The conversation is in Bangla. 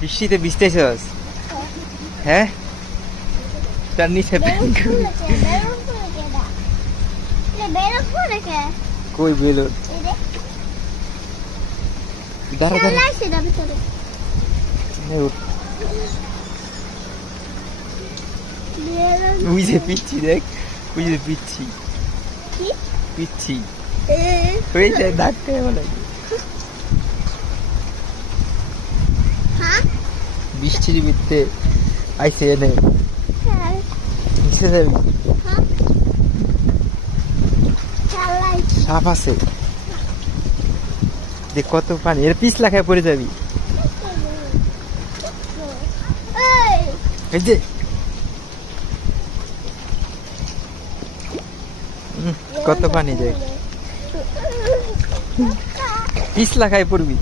বৃষ্টিতে ভিজতেছস? হ্যাঁ, তার নিচে কই বেলুন? দাঁড়া দাঁড়া, ওই যে পিচ্ছি দেখ, ওই যে পিচ্ছি পিচ্ছি ওই যে ডাকতে বলে। বৃষ্টির ভিতরে আইসে এনে নিচে যাবি, সাপ আছে দেখ কত পানি, এর পিছলা খায় পড়ে যাবি। এই যে কত পানি দেখ, পিছলা খায় পড়বি।